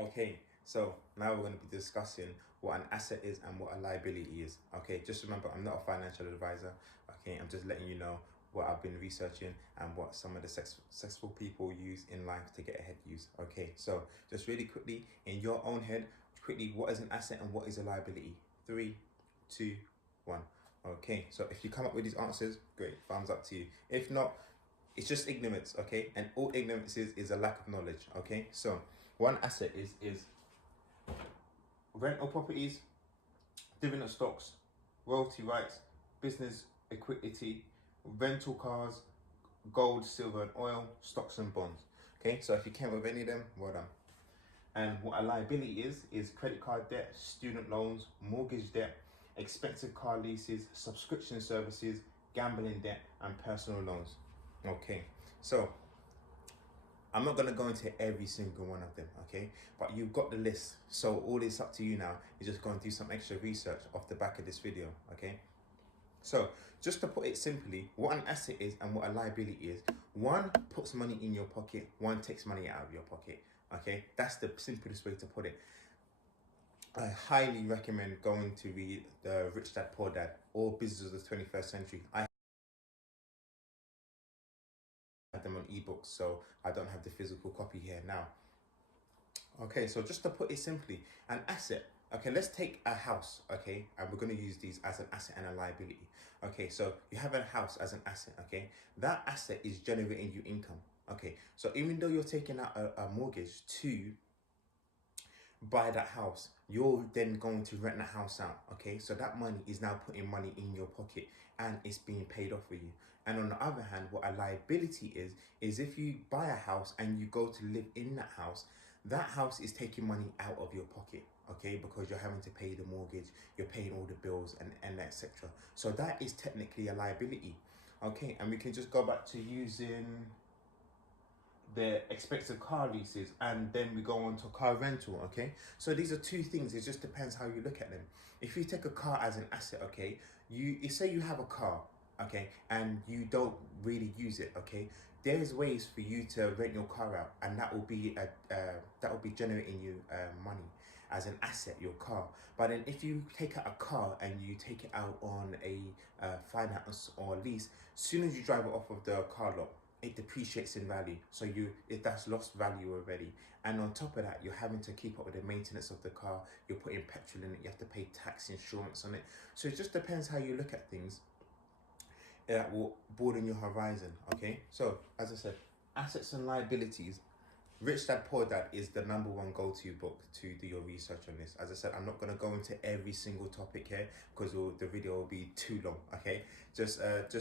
Okay, so now we're going to be discussing what an asset is and what a liability is. Okay, just remember, I'm not a financial advisor. Okay, I'm just letting you know what I've been researching and what some of the successful people use in life to get ahead use. Okay, so just really quickly, in your own head, quickly, what is an asset and what is a liability? 3, 2, 1. Okay, so if you come up with these answers, great, thumbs up to you. If not, it's just ignorance, okay? And all ignorance is a lack of knowledge, okay? So one asset is rental properties, dividend stocks, royalty rights, business equity, rental cars, gold, silver, and oil, stocks and bonds. Okay, so if you came with any of them, well done. And what a liability is credit card debt, student loans, mortgage debt, expensive car leases, subscription services, gambling debt, and personal loans. Okay, so I'm not going to go into every single one of them, okay? But you've got the list. So all it's up to you now is just go and do some extra research off the back of this video, okay? So just to put it simply, what an asset is and what a liability is, one puts money in your pocket, one takes money out of your pocket, okay? That's the simplest way to put it. I highly recommend going to read the Rich Dad Poor Dad or Business of the 21st Century. I have them on ebooks, so I don't have the physical copy here now. Okay, so just to put it simply, an asset. Okay, let's take a house, okay, and we're going to use these as an asset and a liability. Okay, so you have a house as an asset, okay? That asset is generating you income. Okay, so even though you're taking out a mortgage to buy that house, you're then going to rent the house out. Okay, so that money is now putting money in your pocket and it's being paid off for you. And on the other hand, what a liability is if you buy a house and you go to live in that house is taking money out of your pocket, okay, because you're having to pay the mortgage, you're paying all the bills and etc. So that is technically a liability. Okay, and we can just go back to using the expensive car leases, and then we go on to car rental. Okay, so these are two things. It just depends how you look at them. If you take a car as an asset, okay, you say you have a car, okay, and you don't really use it, okay, there's ways for you to rent your car out, and that will be generating you money as an asset, your car. But then if you take out a car and you take it out on a finance or lease, soon as you drive it off of the car lot, it depreciates in value. So that's lost value already. And on top of that, you're having to keep up with the maintenance of the car. You're putting petrol in it. You have to pay tax, insurance on it. So it just depends how you look at things that will broaden your horizon. Okay. So as I said, assets and liabilities. Rich Dad Poor Dad is the #1 go-to book to do your research on this. As I said, I'm not going to go into every single topic here because the video will be too long, okay? Just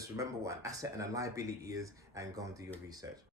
remember what an asset and a liability is and go and do your research.